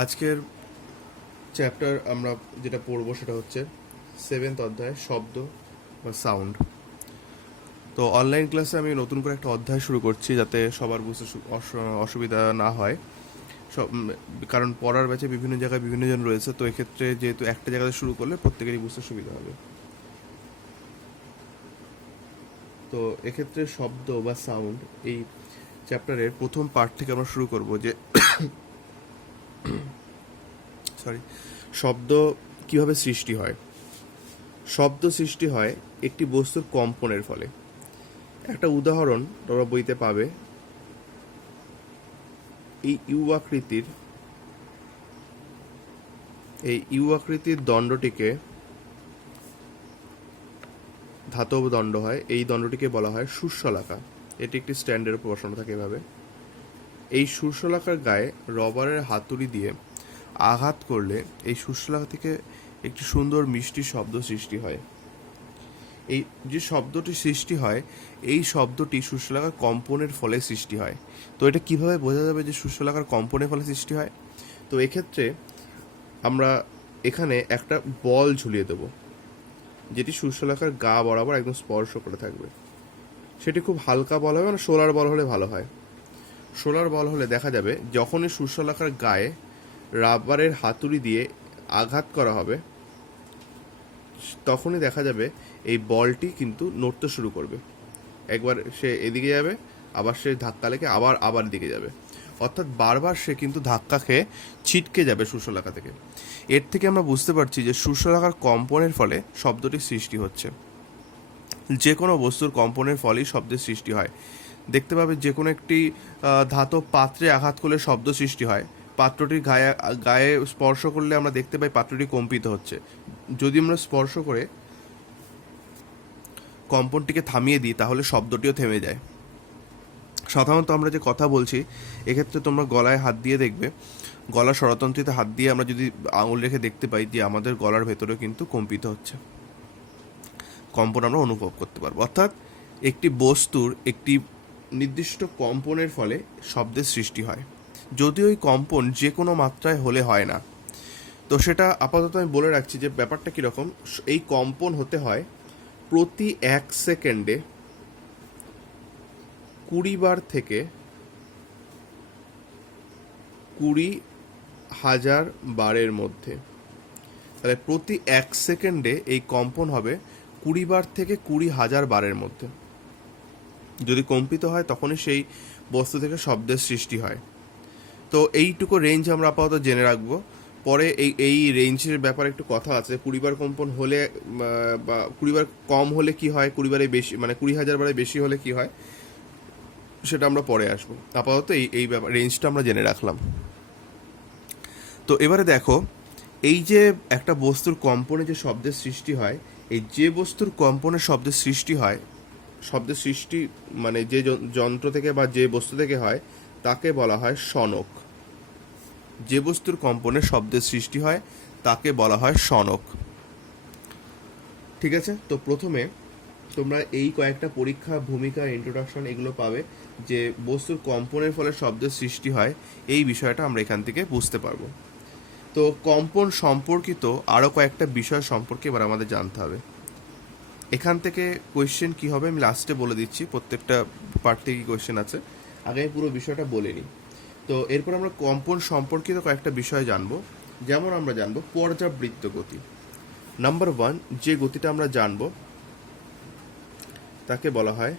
আজকের চ্যাপ্টার আমরা যেটা পড়বো সেটা হচ্ছে 7th অধ্যায়, শব্দ বা সাউন্ড। তো অনলাইন ক্লাসে আমি নতুন করে একটা অধ্যায় শুরু করছি যাতে সবার বুঝতে অসুবিধা না হয়। সব কারণ পড়ার ব্যাচে বিভিন্ন জায়গায় বিভিন্ন জন রয়েছে, তো এক্ষেত্রে যেহেতু একটা জায়গাতে শুরু করলে প্রত্যেকেরই বুঝতে সুবিধা হবে। তো এক্ষেত্রে শব্দ বা সাউন্ড এই চ্যাপ্টারের প্রথম পার্ট থেকে আমরা শুরু করব যে সরি শব্দ কিভাবে সৃষ্টি হয়। শব্দ সৃষ্টি হয় একটি বস্তুর কম্পনের ফলে। একটা উদাহরণ তোমরা বইতে পাবে। এই ইউ আকৃতির দণ্ডটিকে ধাতব দণ্ড হয়, এই দণ্ডটিকে বলা হয় শূন্যশলাকা। এটি একটি স্ট্যান্ডের উপর বসানো থাকে এভাবে। এই শূন্যশলাকার গায়ে রবারের হাতুড়ি দিয়ে আঘাত করলে এই শূন্যশলাকা থেকে একটি সুন্দর মিষ্টি শব্দ সৃষ্টি হয়। এই যে শব্দটি সৃষ্টি হয়, এই শব্দটি শূন্যশলাকার কম্পনের ফলে সৃষ্টি হয়। তো এটা কিভাবে বোঝা যাবে যে শূন্যশলাকার কম্পনের ফলে সৃষ্টি হয়? তো এক্ষেত্রে আমরা এখানে একটা বল ঝুলিয়ে দেব, যেটি শূন্যশলাকার গা বরাবর একদম স্পর্শ করে থাকবে। সেটি খুব হালকা বল হবে, মানে সোলার বল হলে ভালো হয়। সোলার বল হলে দেখা যাবে যখনই শূন্যশলাকার গায়ে রাবারের হাতুড়ি দিয়ে আঘাত করা হবে, তখনই দেখা যাবে এই বলটি কিন্তু নড়তে শুরু করবে। একবার সে এদিকে যাবে, আবার সে ধাক্কা লেগে আবার দিকে যাবে, অর্থাৎ বারবার সে কিন্তু ধাক্কা খেয়ে ছিটকে যাবে শূন্যশলাকা থেকে। এর থেকে আমরা বুঝতে পারছি যে শূন্যশলাকার কম্পনের ফলে শব্দটির সৃষ্টি হচ্ছে। যে কোনো বস্তুর কম্পনের ফলেই শব্দের সৃষ্টি হয়। দেখতে পাবে যে কোনো একটি ধাতব পাত্রে আঘাত করলে শব্দ সৃষ্টি হয়। পাত্রটির গায়ে স্পর্শ করলে আমরা দেখতে পাই পাত্রটি কম্পিত হচ্ছে। যদি আমরা স্পর্শ করে কম্পনটিকে থামিয়ে দিই তাহলে শব্দটিও থেমে যায়। সাধারণত আমরা যে কথা বলছি, এক্ষেত্রে তোমরা গলায় হাত দিয়ে দেখবে, গলা স্বরতন্ত্রীতে হাত দিয়ে আমরা যদি আঙুল রেখে দেখতে পাই যে আমাদের গলার ভেতরেও কিন্তু কম্পিত হচ্ছে, কম্পন আমরা অনুভব করতে পারবো। অর্থাৎ একটি বস্তুর একটি নির্দিষ্ট কম্পনের ফলে শব্দের সৃষ্টি হয়, যদিও এই কম্পন যে কোনো মাত্রায় হলে হয় না। তো সেটা আপাতত আমি বলে রাখছি যে ব্যাপারটা কীরকম। এই কম্পন হতে হয় প্রতি 1 সেকেন্ডে 20 বার থেকে 20,000 বারের মধ্যে। তাহলে প্রতি 1 সেকেন্ডে এই কম্পন হবে 20 বার থেকে 20,000 বারের মধ্যে। যদি কম্পিত হয় তখনই সেই বস্তু থেকে শব্দের সৃষ্টি হয়। তো এইটুকু রেঞ্জ আমরা আপাতত জেনে রাখবো। পরে এই রেঞ্জের ব্যাপারে একটু কথা আছে। 20 বার কম্পন হলে বা 20 বার কম হলে কি হয়, 20 বারে বেশি, মানে 20,000 বারে বেশি হলে কি হয়, সেটা আমরা পরে আসবো। আপাতত এই ব্যাপার রেঞ্জটা আমরা জেনে রাখলাম। তো এবারে দেখো, এই যে একটা বস্তুর কম্পনে যে শব্দের সৃষ্টি হয়, এই যে বস্তুর কম্পনে শব্দের সৃষ্টি হয়, শব্দের সৃষ্টি মানে যে যন্ত্র থেকে বা যে বস্তু থেকে হয় তাকে বলা হয় শনক। যে বস্তুর কম্পনে শব্দের সৃষ্টি হয় তাকে বলা হয় শনক। ঠিক আছে? তো প্রথমে তোমরা এই কয়েকটা পরীক্ষা, ভূমিকা, ইন্ট্রোডাকশন এগুলো পাবে যে বস্তুর কম্পনের ফলে শব্দের সৃষ্টি হয়, এই বিষয়টা আমরা এখান থেকে বুঝতে পারবো। তো কম্পন সম্পর্কিত আরও কয়েকটা বিষয় সম্পর্কে এবার আমাদের জানতে হবে। এখান থেকে কোয়েশ্চেন কি হবে আমি লাস্টে বলে দিচ্ছি, প্রত্যেকটা পার্ট থেকে কি কোয়েশ্চেন আছে, আগে আমি পুরো বিষয়টা বলে নিই। তো এরপর আমরা কম্পন সম্পর্কিত কয়েকটা বিষয় জানবো। যেমন আমরা জানবো পর্যাবৃত্ত গতি। নাম্বার 1, যে গতিটা আমরা জানবো তাকে বলা হয়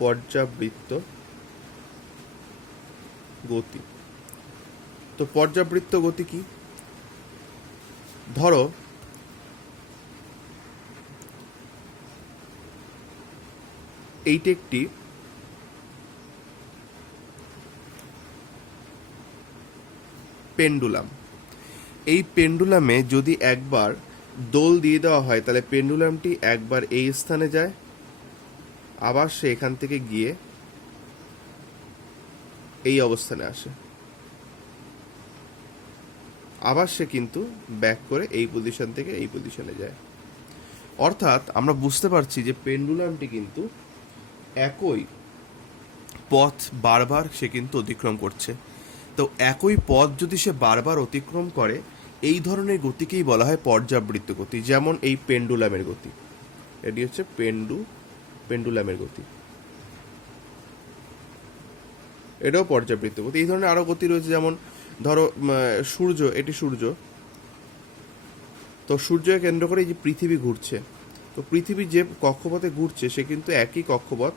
পর্যাবৃত্ত গতি। তো পর্যাবৃত্ত গতি কি? ধরো এইটি একটি পেন্ডুলাম। এই পেন্ডুলামে যদি একবার দোল দিয়ে দেওয়া হয় তাহলে পেন্ডুলামটি একবার এই স্থানে যায়, আবার সে এখান থেকে গিয়ে এই অবস্থানে আসে, আবার সে কিন্তু ব্যাক করে এই পজিশন থেকে এই পজিশনে যায়। অর্থাৎ আমরা বুঝতে পারছি যে পেন্ডুলামটি কিন্তু একই পথ বারবার সে কিন্তু অতিক্রম করছে। তো একই পথ যদি সে বারবার অতিক্রম করে, এই ধরনের গতিকেই বলা হয় পর্যাবৃত্ত গতি। যেমন এই পেন্ডুলামের গতি, এটি হচ্ছে পেন্ডুলামের গতি, এটাও পর্যাবৃত্ত গতি। এই ধরনের আরও গতি রয়েছে, যেমন ধরো সূর্য, এটি সূর্য, তো সূর্যকে কেন্দ্র করে এই যে পৃথিবী ঘুরছে, তো পৃথিবী যে কক্ষপথে ঘুরছে সে কিন্তু একই কক্ষপথ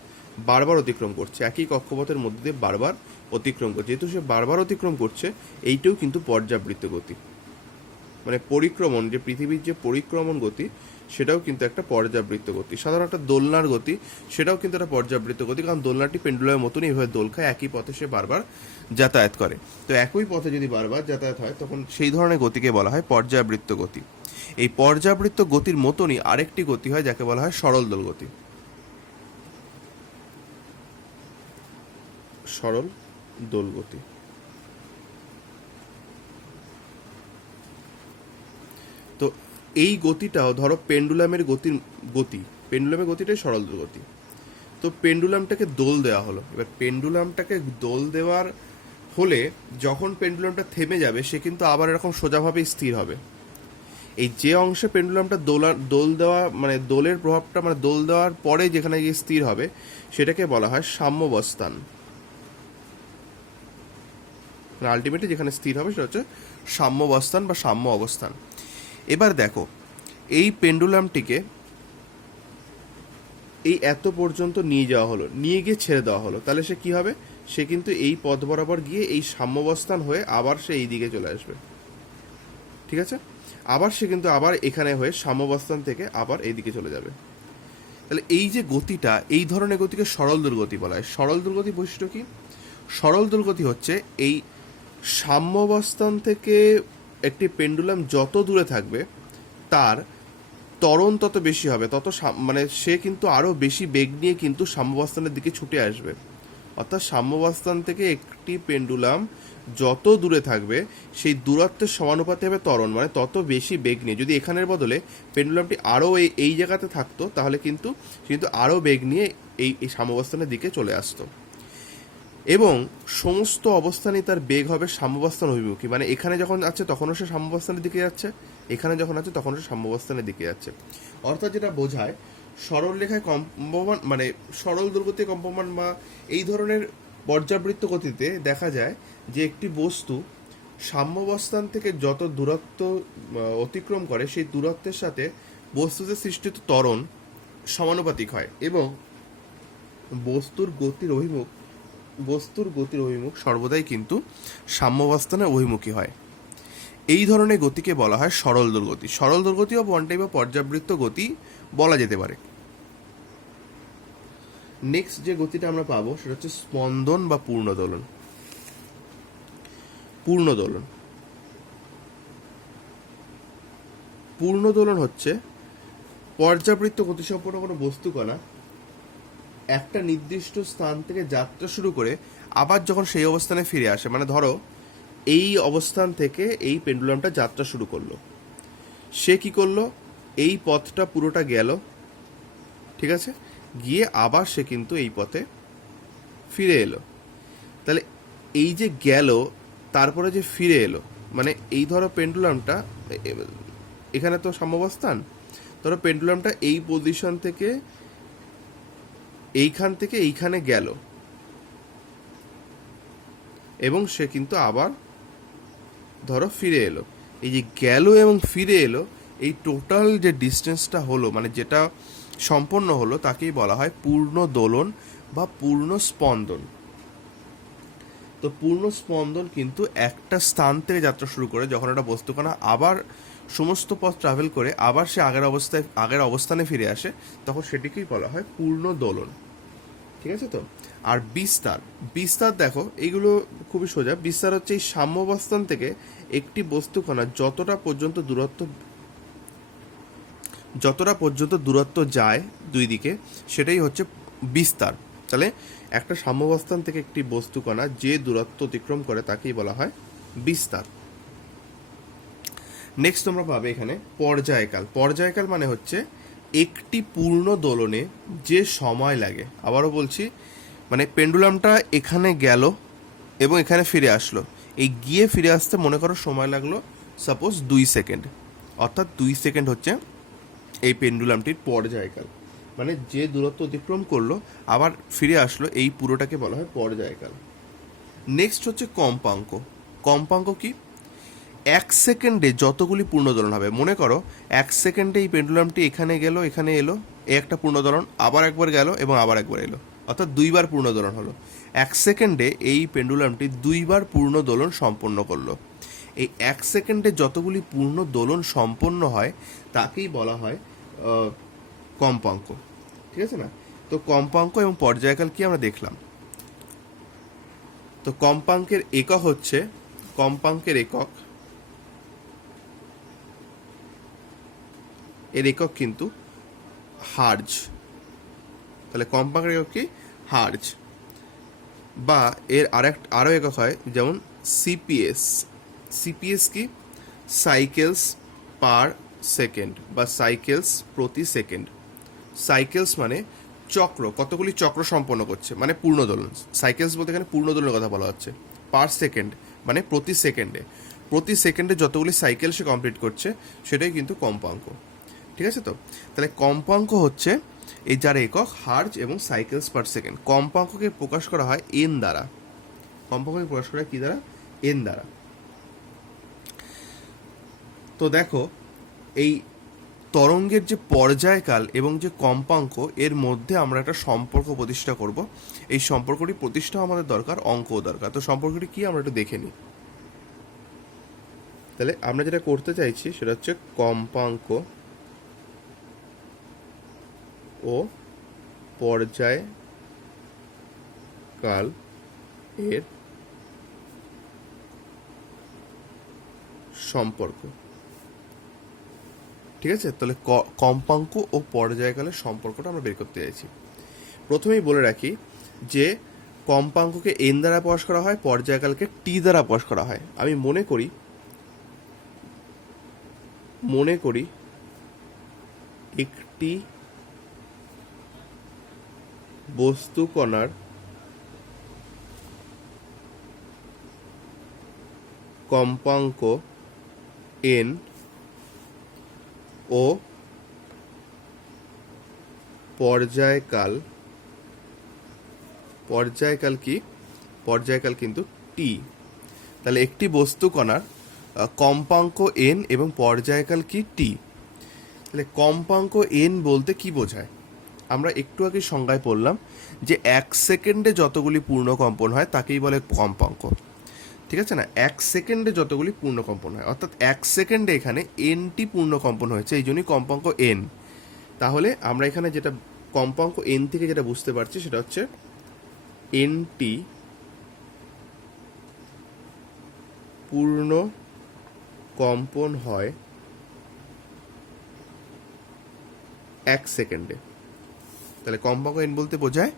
বারবার অতিক্রম করছে, একই কক্ষপথের মধ্যে দিয়ে বারবার অতিক্রম করছে। যেহেতু সে বারবার অতিক্রম করছে, এইটাও কিন্তু পর্যাবৃত্ত গতি, মানে পরিক্রমণ, যে পৃথিবীর যে পরিক্রমণ গতি সেটাও কিন্তু একটা পর্যাবৃত্ত গতি। সাধারণ একটা দোলনার গতি, সেটাও কিন্তু একটা পর্যাবৃত্ত গতি, কারণ দোলনাটি পেন্ডুলামের মতনই এইভাবে দোল খায়, একই পথে সে বারবার যাতায়াত করে। তো একই পথে যদি বারবার যাতায়াত হয় তখন সেই ধরনের গতিকে বলা হয় পর্যাবৃত্ত গতি। এই পর্যাবৃত্ত গতির মতনই আরেকটি গতি হয় যাকে বলা হয় সরল দোল গতি। সরল দোল গতি। তো এই গতিটাও ধরো পেন্ডুলামের পেন্ডুলামের গতিটাই সরল দোল গতি। তো পেন্ডুলামটাকে দোল দেওয়া হলো, এবার পেন্ডুলামটাকে দোল দেওয়ার হলে যখন পেন্ডুলামটা থেমে যাবে সে কিন্তু আবার এরকম সোজাভাবে স্থির হবে। এই যে অংশে পেন্ডুলামটা দোল দেওয়া, মানে দোলের প্রভাবটা, মানে দোল দেওয়ার পরে যেখানে গিয়ে স্থির হবে সেটাকে বলা হয় সাম্যাবস্থান। মানে আলটিমেটলি যেখানে স্থির হবে সেটা হচ্ছে সাম্যাবস্থান বা সাম্য অবস্থান। এবার দেখো, এই পেন্ডুলামটিকে এই এত পর্যন্ত নিয়ে যাওয়া হলো, নিয়ে গিয়ে ছেড়ে দেওয়া হলো, তাহলে সে কি হবে? সে কিন্তু এই পথ বরাবর গিয়ে এই সাম্যাবস্থান হয়ে আবার সে এই দিকে চলে আসবে, ঠিক আছে? আবার সে কিন্তু আবার এখানে হয়ে সাম্যাবস্থান থেকে আবার এই দিকে চলে যাবে। তাহলে এই যে গতিটা, এই ধরনের গতিকে সরল দোল গতি বলা হয়। সরল দোল গতি বৈশিষ্ট্য কি? সরল দোল গতি হচ্ছে এই সাম্যাবস্থান থেকে একটি পেন্ডুলাম যত দূরে থাকবে তার ত্বরণ তত বেশি হবে, মানে সে কিন্তু আরও বেশি বেগ নিয়ে কিন্তু সাম্যাবস্থানের দিকে ছুটে আসবে। অর্থাৎ সাম্যাবস্থান থেকে একটি পেন্ডুলাম যত দূরে থাকবে সেই দূরত্বের সমানুপাতে হবে ত্বরণ, মানে তত বেশি বেগ নিয়ে। যদি এখানের বদলে পেন্ডুলামটি আরও এই জায়গাতে থাকতো তাহলে কিন্তু আরও বেগ নিয়ে এই সাম্যাবস্থানের দিকে চলে আসতো, এবং সমস্ত অবস্থানেই তার বেগ হবে সাম্যাবস্থান অভিমুখী। মানে এখানে যখন আছে তখনও সে সাম্যাবস্থানের দিকে যাচ্ছে, এখানে যখন আছে তখন সে সাম্যাবস্থানের দিকে যাচ্ছে। অর্থাৎ যেটা বোঝায়, সরল রেখায় কম্পমান, মানে সরল দোলগতি কম্পমান বা এই ধরনের পর্যাবৃত্ত গতিতে দেখা যায় যে একটি বস্তু সাম্যাবস্থান থেকে যত দূরত্ব অতিক্রম করে সেই দূরত্বের সাথে বস্তুতে সৃষ্টিত ত্বরণ সমানুপাতিক হয়, এবং বস্তুর গতির অভিমুখ সর্বদাই কিন্তু সাম্যাবস্থানের অভিমুখী হয়। এই ধরনের গতিকে বলা হয় সরল দোল গতি। সরল দোল গতি বা বা পর্যাবৃত্ত গতি বলা যেতে পারে। নেক্সট যে গতিটা আমরা পাবো সেটা হচ্ছে স্পন্দন বা পূর্ণদোলন। পূর্ণদোলন হচ্ছে পর্যাবৃত্ত গতিসম্পন্ন কোনো বস্তুকণা একটা নির্দিষ্ট স্থান থেকে যাত্রা শুরু করে আবার যখন সেই অবস্থানে ফিরে আসে, মানে ধরো এই অবস্থান থেকে এই পেন্ডুলামটা যাত্রা শুরু করলো, সে কি করলো? এই পথটা পুরোটা গেল, ঠিক আছে, গিয়ে আবার সে কিন্তু এই পথে ফিরে এলো। তাহলে এই যে গেল তারপরে যে ফিরে এলো, মানে এই ধরো পেন্ডুলামটা এখানে তো সাম্যাবস্থান, ধরো পেন্ডুলামটা এই পজিশন থেকে এইখান থেকে এইখানে গেল, এবং সে কিন্তু আবার ধরো ফিরে এলো। এই যে গেল এবং ফিরে এলো, এই টোটাল যে ডিস্টেন্সটা হলো, মানে যেটা সম্পন্ন হলো, তাকেই বলা হয় পূর্ণ দোলন বা পূর্ণ স্পন্দন। তো পূর্ণ স্পন্দন কিন্তু একটা স্থান থেকে যাত্রা শুরু করে যখন একটা বস্তুকণা আবার সমস্ত পথ ট্রাভেল করে আবার সে আগের অবস্থানে ফিরে আসে, তখন সেটিকেই বলা হয় পূর্ণ দোলন, ঠিক আছে? তো আর বিস্তার দেখো, এইগুলো খুবই সোজা। বিস্তার হচ্ছে এই সাম্যাবস্থান থেকে একটি বস্তুকণা যতটা পর্যন্ত দূরত্ব যায় দুই দিকে, সেটাই হচ্ছে বিস্তার। তাহলে একটা সাম্যাবস্থান থেকে একটি বস্তুকণা যে দূরত্ব অতিক্রম করে তাকেই বলা হয় বিস্তার। নেক্সট তোমরা পাবে এখানে পর্যায়কাল মানে হচ্ছে একটি পূর্ণ দোলনে যে সময় লাগে। আবারও বলছি, মানে পেন্ডুলামটা এখানে গেল এবং এখানে ফিরে আসলো, এই গিয়ে ফিরে আসতে মনে করো সময় লাগলো সাপোজ 2 সেকেন্ড, অর্থাৎ 2 সেকেন্ড হচ্ছে এই পেন্ডুলামটির পর্যায়কাল, মানে যে দূরত্ব অতিক্রম করলো আবার ফিরে আসলো, এই পুরোটাকে বলা হয় পর্যায়কাল। নেক্সট হচ্ছে কম্পাঙ্ক। কম্পাঙ্ক কি? 1 সেকেন্ডে যতগুলি পূর্ণদোলন হবে, মনে করো 1 সেকেন্ডে এই পেন্ডুলামটি এখানে গেল, এখানে এলো, এই একটা পূর্ণদোলন, আবার একবার গেল এবং আবার একবার এলো, অর্থাৎ 2বার পূর্ণদোলন হলো। 1 সেকেন্ডে এই পেন্ডুলামটি 2বার পূর্ণদোলন সম্পন্ন করলো। এই 1 সেকেন্ডে যতগুলি পূর্ণ দোলন সম্পন্ন হয় তাকেই বলা হয় কম্পাঙ্ক। ঠিক আছে না? তো কম্পাঙ্ক এবং পর্যায়কাল কি আমরা দেখলাম। তো কম্পাঙ্কের একক হচ্ছে, কম্পাঙ্কের একক, এর একক কিন্তু হার্জ। তাহলে কম্পাঙ্কের একক কি? হার্জ। বা এর আরও একক হয় যেমন সিপিএস। সিপিএস কি? সাইকেলস পার সেকেন্ড বা সাইকেলস প্রতি সেকেন্ড। সাইকেলস মানে চক্র, কতগুলি চক্র সম্পন্ন করছে, মানে পূর্ণদোলন। সাইকেলস বলতে এখানে পূর্ণদোলনের কথা বলা হচ্ছে। পার সেকেন্ড মানে প্রতি সেকেন্ডে, প্রতি সেকেন্ডে যতগুলি সাইকেল সে কমপ্লিট করছে সেটাই কিন্তু কম্পাঙ্ক। ঠিক আছে? তো তাহলে কম্পাঙ্ক হচ্ছে এই যার একক হার্জ এবং সাইকেলস পার সেকেন্ড। কম্পাঙ্ককে প্রকাশ করা হয় এন দ্বারা। কম্পাঙ্ককে প্রকাশ করা হয় কি দ্বারা? এন দ্বারা। তো দেখো, এই তরঙ্গের যে পর্যায়কাল এবং যে কম্পাঙ্ক, এর মধ্যে আমরা একটা সম্পর্ক প্রতিষ্ঠা করব। এই সম্পর্কটি প্রতিষ্ঠা আমাদের দরকার, অঙ্কও দরকার। তো সম্পর্কটি কি আমরা একটু দেখে নিই। তাহলে আমরা যেটা করতে চাইছি সেটা হচ্ছে কম্পাঙ্ক ও পর্যায়কাল এর সম্পর্ক। ঠিক আছে? তাহলে কম্পাঙ্ক ও পর্যায়কালের সম্পর্কটা আমরা বের করতে চাইছি। প্রথমেই বলে রাখি যে কম্পাঙ্ককে এন দ্বারা প্রকাশ করা হয়, পর্যায়কালকে টি দ্বারা প্রকাশ করা হয়। আমি মনে করি একটি বস্তু কণার কম্পাঙ্ক এন ও পর্যায়কাল কি? পর্যায়কাল কিন্তু টি। তাহলে একটি বস্তু কণার কম্পাঙ্ক এন এবং পর্যায়কাল কি? টি। তাহলে কম্পাঙ্ক এন বলতে কি বোঝায়? আমরা একটু আগে সংজ্ঞায় পড়লাম যে 1 সেকেন্ডে যতগুলি পূর্ণ কম্পন হয় তাকেই বলে কম্পাঙ্ক। ঠিক আছে না? 1 সেকেন্ডে যতগুলি পূর্ণ কম্পন হয়, অর্থাৎ 1 সেকেন্ডে এখানে এনটি পূর্ণ কম্পন হয়েছে, এই জন্যই কম্পাঙ্ক এন। তাহলে আমরা এখানে যেটা কম্পাঙ্ক এন থেকে যেটা বুঝতে পারছি সেটা হচ্ছে এনটি পূর্ণ কম্পন হয় 1 সেকেন্ডে। তাহলে কম্পাঙ্ক এন বলতে বোঝায়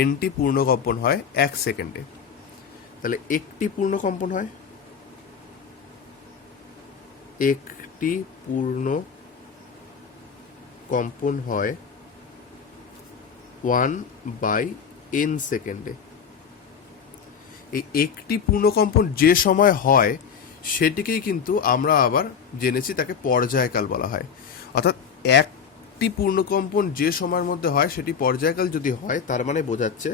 এনটি পূর্ণ কম্পন হয় 1 সেকেন্ডে। তাহলে একটি পূর্ণ কম্পন হয়, একটি পূর্ণ কম্পন হয় 1/n সেকেন্ডে। এই একটি পূর্ণকম্পন যে সময় হয় সেটিকেই কিন্তু আমরা আবার জেনেছি তাকে পর্যায়কাল বলা হয়। অর্থাৎ একটি পূর্ণকম্পন যে সময়ের মধ্যে হয় সেটি পর্যায়কাল যদি হয়, তার মানে বোঝাচ্ছে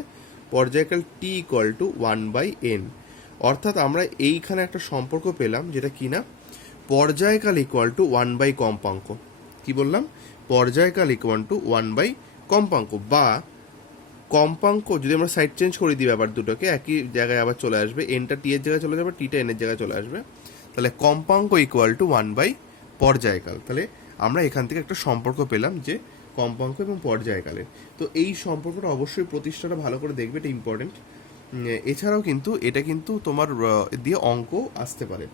পর্যায়কাল টি ইকুয়াল টু 1/n। অর্থাৎ আমরা এইখানে একটা সম্পর্ক পেলাম যেটা কিনা পর্যায়কাল ইকুয়াল টু 1/কম্পাঙ্ক। কি বললাম? পর্যায়কাল ইকুয়াল টু 1/কম্পাঙ্ক। বা কম্পাঙ্ক যদি আমরা সাইড চেঞ্জ করে দিই ব্যাপার দুটোকে, একই জায়গায় আবার চলে আসবে, এনটা টি এর জায়গায় চলে যাবে, টিটা এন এর জায়গায় চলে আসবে। তাহলে কম্পাঙ্ক ইকুয়াল টু 1/পর্যায়কাল। তাহলে আমরা এখান থেকে একটা সম্পর্ক পেলাম যে কম্পাঙ্ক এবং পর্যায়কালের। তো এই সম্পর্কটা অবশ্যই প্রতিষ্ঠাটা ভালো করে দেখবে, এটা ইম্পর্টেন্ট। এছাড়াও কিন্তু এটা কিন্তু তোমার দিয়ে অঙ্ক আসতে পারে।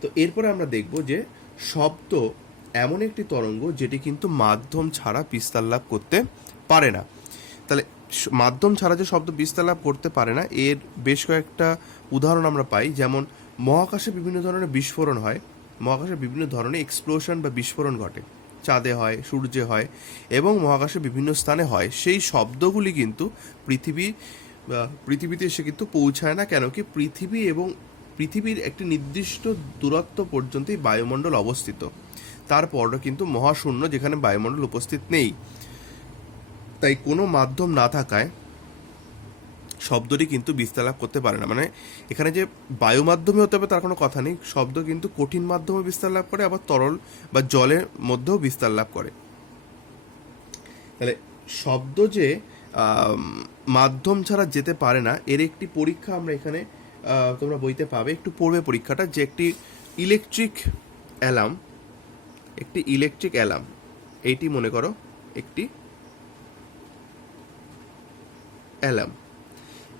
তো এরপরে আমরা দেখব যে শব্দ এমন একটি তরঙ্গ যেটি কিন্তু মাধ্যম ছাড়া বিস্তার লাভ করতে পারে না। তাহলে মাধ্যম ছাড়া যে শব্দ বিস্তার লাভ করতে পারে না, এর বেশ কয়েকটা উদাহরণ আমরা পাই। যেমন মহাকাশে বিভিন্ন ধরনের বিস্ফোরণ হয়, মহাকাশে বিভিন্ন ধরনের এক্সপ্লোশন বা বিস্ফোরণ ঘটে, চাঁদে হয়, সূর্যে হয় এবং মহাকাশে বিভিন্ন স্থানে হয়। সেই শব্দগুলি কিন্তু পৃথিবী পৃথিবীতে এসে কিন্তু পৌঁছায় না। কেন কি পৃথিবী এবং পৃথিবীর একটি নির্দিষ্ট দূরত্ব পর্যন্তই বায়ুমণ্ডল অবস্থিত, তারপরও কিন্তু মহাশূন্য যেখানে বায়ুমণ্ডল উপস্থিত নেই। তাই কোনো মাধ্যম না থাকায় শব্দটি কিন্তু বিস্তার লাভ করতে পারে না। মানে এখানে যে বায়ু মাধ্যমে হতে হবে তার কোনো কথা নেই, শব্দ কিন্তু কঠিন মাধ্যমে বিস্তার লাভ করে, আবার তরল বা জলের মধ্যেও বিস্তার লাভ করে। তাহলে শব্দ যে মাধ্যম ছাড়া যেতে পারে না, এর একটি পরীক্ষা আমরা এখানে তোমরা বইতে পাবে, একটু পড়বে পরীক্ষাটা, যে একটি ইলেকট্রিক অ্যালার্ম, এইটি মনে করো একটি অ্যালার্ম।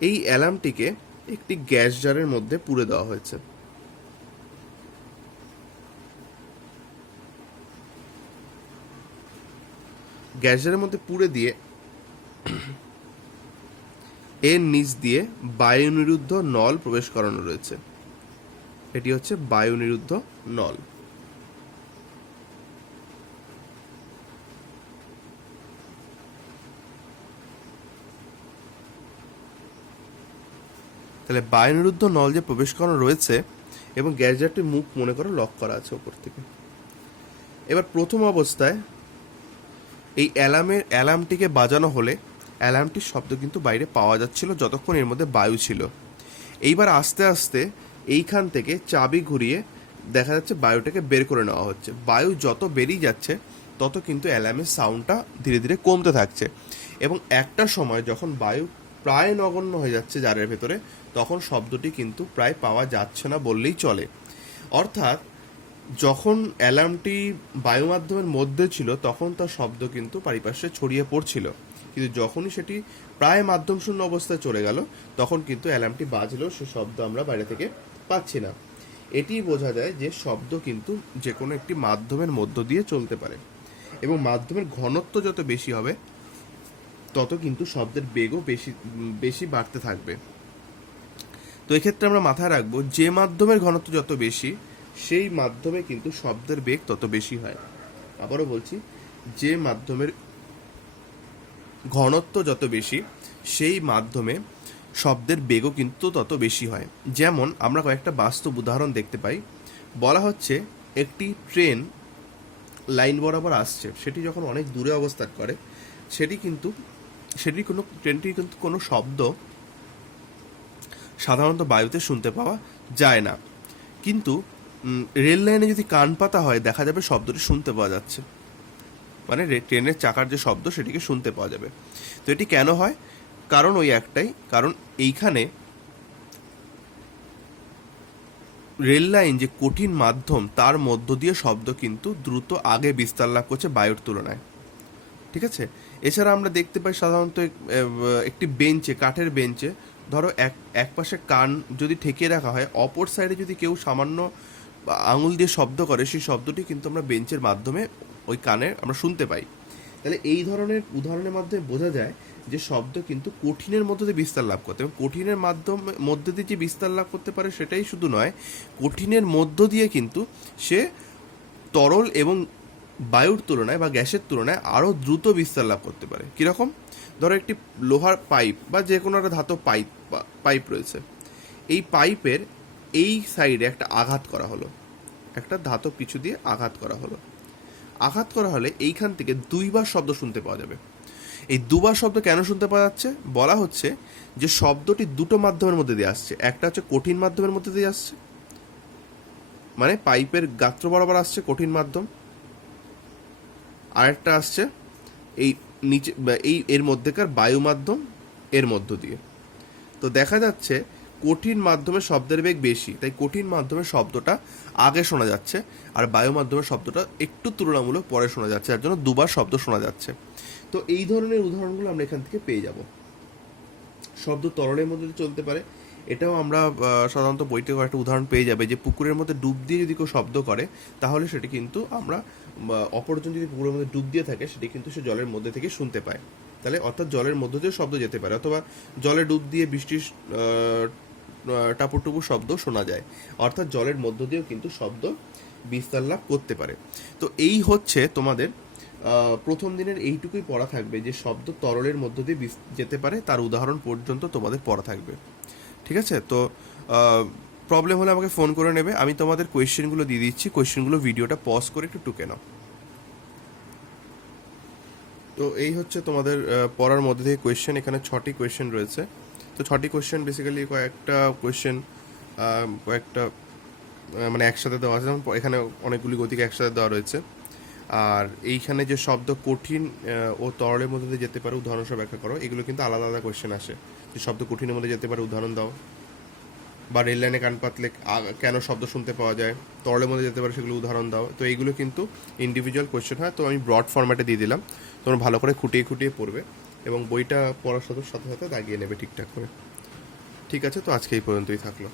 এই অ্যালার্মটিকে একটি গ্যাস জারের মধ্যে পুরে দেওয়া হয়েছে। গ্যাস জারের মধ্যে পুরে দিয়ে এর নিচ দিয়ে বায়ু নিরুদ্ধ নল প্রবেশ করানো রয়েছে। এটি হচ্ছে বায়ু নিরুদ্ধ নল। তাহলে বায়ু নিরুদ্ধ নল যে প্রবেশ করানো রয়েছে এবং গ্যাস জারটির মুখ মনে করো লক করা আছে ওপর থেকে। এবার প্রথম অবস্থায় এই অ্যালার্মটিকে বাজানো হলে অ্যালার্মটির শব্দ কিন্তু বাইরে পাওয়া যাচ্ছিল যতক্ষণ এর মধ্যে বায়ু ছিল। এইবার আস্তে আস্তে এইখান থেকে চাবি ঘুরিয়ে দেখা যাচ্ছে বায়ুটাকে বের করে নেওয়া হচ্ছে। বায়ু যত বেরিয়ে যাচ্ছে তত কিন্তু অ্যালার্মের সাউন্ডটা ধীরে ধীরে কমতে থাকছে, এবং একটা সময় যখন বায়ু প্রায় নগণ্য হয়ে যাচ্ছে জারের ভেতরে, তখন শব্দটি কিন্তু প্রায় পাওয়া যাচ্ছে না বললেই চলে। অর্থাৎ যখন অ্যালার্মটি বায়ু মাধ্যমের মধ্যে ছিল তখন তার শব্দ কিন্তু পারিপার্শ্বে ছড়িয়ে পড়ছিল, কিন্তু যখনই সেটি প্রায় মাধ্যম শূন্য অবস্থায় চলে গেল তখন কিন্তু অ্যালার্মটি বাজলেও সে শব্দ আমরা বাইরে থেকে পাচ্ছি না। এটি বোঝা যায় যে শব্দ কিন্তু যে কোনো একটি মাধ্যমের মধ্য দিয়ে চলতে পারে, এবং মাধ্যমের ঘনত্ব যত বেশি হবে তত কিন্তু শব্দের বেগও বেশি বাড়তে থাকবে। তো এক্ষেত্রে আমরা মাথায় রাখবো যে মাধ্যমের ঘনত্ব যত বেশি সেই মাধ্যমে কিন্তু শব্দের বেগ তত বেশি হয়। আবারও বলছি, যে মাধ্যমের ঘনত্ব যত বেশি সেই মাধ্যমে শব্দের বেগও কিন্তু তত বেশি হয়। যেমন আমরা কয়েকটা বাস্তব উদাহরণ দেখতে পাই। বলা হচ্ছে একটি ট্রেন লাইন বরাবর আসছে, সেটি যখন অনেক দূরে অবস্থান করে ট্রেনটির কিন্তু কোনো শব্দ সাধারণত বায়ুতে শুনতে পাওয়া যায় না, কিন্তু রেল লাইনে যদি কান পাতা হয় দেখা যাবে শব্দটি শুনতে পাওয়া যাচ্ছে, মানে ট্রেনের চাকার যে শব্দ সেটিকে শুনতে পাওয়া যাবে। তো এটি কেন হয়? কারণ ওই একটাই কারণ, এইখানে রেল লাইন যে কঠিন মাধ্যম তার মধ্য দিয়ে শব্দ কিন্তু দ্রুত আগে বিস্তার লাভ করছে বায়ুর তুলনায়। ঠিক আছে, এছাড়া আমরা দেখতে পাই সাধারণত একটি বেঞ্চে, কাঠের বেঞ্চে ধরো এক পাশে কান যদি ঠেকিয়ে রাখা হয়, অপর সাইডে যদি কেউ সামান্য আঙুল দিয়ে শব্দ করে সেই শব্দটি কিন্তু আমরা বেঞ্চের মাধ্যমে ওই কানে আমরা শুনতে পাই। তাহলে এই ধরনের উদাহরণের মাধ্যমে বোঝা যায় যে শব্দ কিন্তু কঠিনের মধ্য দিয়ে বিস্তার লাভ করতে, এবং কঠিনের মধ্যে দিয়ে যে বিস্তার লাভ করতে পারে সেটাই শুধু নয়, কঠিনের মধ্য দিয়ে কিন্তু সে তরল এবং বায়ুর তুলনায় বা গ্যাসের তুলনায় আরও দ্রুত বিস্তার লাভ করতে পারে। কীরকম? ধরো একটি লোহার পাইপ বা যে কোনো একটা ধাতব পাইপ রয়েছে, এই পাইপের এই সাইডে একটা আঘাত করা হলো, একটা ধাতব কিছু দিয়ে আঘাত করা হলে এইখান থেকে দুইবার শব্দ শুনতে পাওয়া যাবে। এই দুবার শব্দ কেন শুনতে পাওয়া যাচ্ছে? বলা হচ্ছে যে শব্দটি দুটো মাধ্যমের মধ্যে দিয়ে আসছে। একটা হচ্ছে কঠিন মাধ্যমের মধ্যে দিয়ে আসছে, মানে পাইপের গাত্র বরাবর আসছে কঠিন মাধ্যম, আরেকটা আসছে এই নিচে এর মধ্যেকার বায়ু মাধ্যম এর মধ্য দিয়ে। তো দেখা যাচ্ছে কঠিন মাধ্যমে শব্দের বেগ বেশি, তাই কঠিন মাধ্যমে শব্দটা আগে শোনা যাচ্ছে, আর বায়ু মাধ্যমের শব্দটা একটু তুলনামূলক পরে শোনা যাচ্ছে, যার জন্য দুবার শব্দ শোনা যাচ্ছে। তো এই ধরনের উদাহরণগুলো আমরা এখান থেকে পেয়ে যাব। শব্দ তরলের মধ্যে চলতে পারে, এটাও আমরা সাধারণত বইতে একটা উদাহরণ পেয়ে যাবে যে পুকুরের মধ্যে ডুব দিয়ে যদি কেউ শব্দ করে তাহলে সেটি কিন্তু আমরা অপরজন যদি পুকুরের মধ্যে ডুব দিয়ে থাকে সেটি কিন্তু সে জলের মধ্যে থেকে শুনতে পায়। তাহলে অর্থাৎ জলের মধ্য দিয়ে শব্দ যেতে পারে, অথবা জলে ডুব দিয়ে বৃষ্টির টাপুটুপু শব্দ শোনা যায়, অর্থাৎ জলের মধ্য দিয়েও কিন্তু শব্দ বিস্তার লাভ করতে পারে। তো এই হচ্ছে তোমাদের প্রথম দিনের এইটুকুই পড়া থাকবে যে শব্দ তরলের মধ্য দিয়ে যেতে পারে, তার উদাহরণ পর্যন্ত তোমাদের পড়া থাকবে। ঠিক আছে? তো প্রবলেম হলে আমাকে ফোন করে নেবে, আমি তোমাদের কোয়েশ্চেনগুলো দিয়ে দিচ্ছি, কোয়েশ্চেনগুলো ভিডিওটা পজ করে একটু টুকে নাও। তো এই হচ্ছে তোমাদের পড়ার মধ্যে থেকে কোয়েশ্চেন। এখানে 6টি কোয়েশ্চেন রয়েছে। তো 6টি কোয়েশ্চেন বেসিক্যালি কয়েকটা কোয়েশ্চেন কয়েকটা মানে একসাথে দেওয়া আছে, যেমন এখানে অনেকগুলি গতিকে একসাথে দেওয়া রয়েছে। আর এইখানে যে শব্দ কঠিন ও তরলের মধ্যে দিয়ে যেতে পারে উদাহরণ সহ ব্যাখ্যা করো, এগুলো কিন্তু আলাদা আলাদা কোয়েশ্চেন আসে। যে শব্দ কঠিনের মধ্যে যেতে পারে উদাহরণ দাও, বা রেল লাইনে কান পাতলে কেন শব্দ শুনতে পাওয়া যায়, তরলের মধ্যে যেতে পারে সেগুলো উদাহরণ দাও। তো এইগুলো কিন্তু ইন্ডিভিজুয়াল কোয়েশ্চেন হয়। তো আমি ব্রড ফরম্যাটে দিয়ে দিলাম, তোমরা ভালো করে খুঁটিয়ে খুঁটিয়ে পড়বে এবং বইটা পড়ার সাথে সাথে দাগিয়ে নেবে ঠিকঠাক করে। ঠিক আছে? তো আজকে এই পর্যন্তই থাকলো।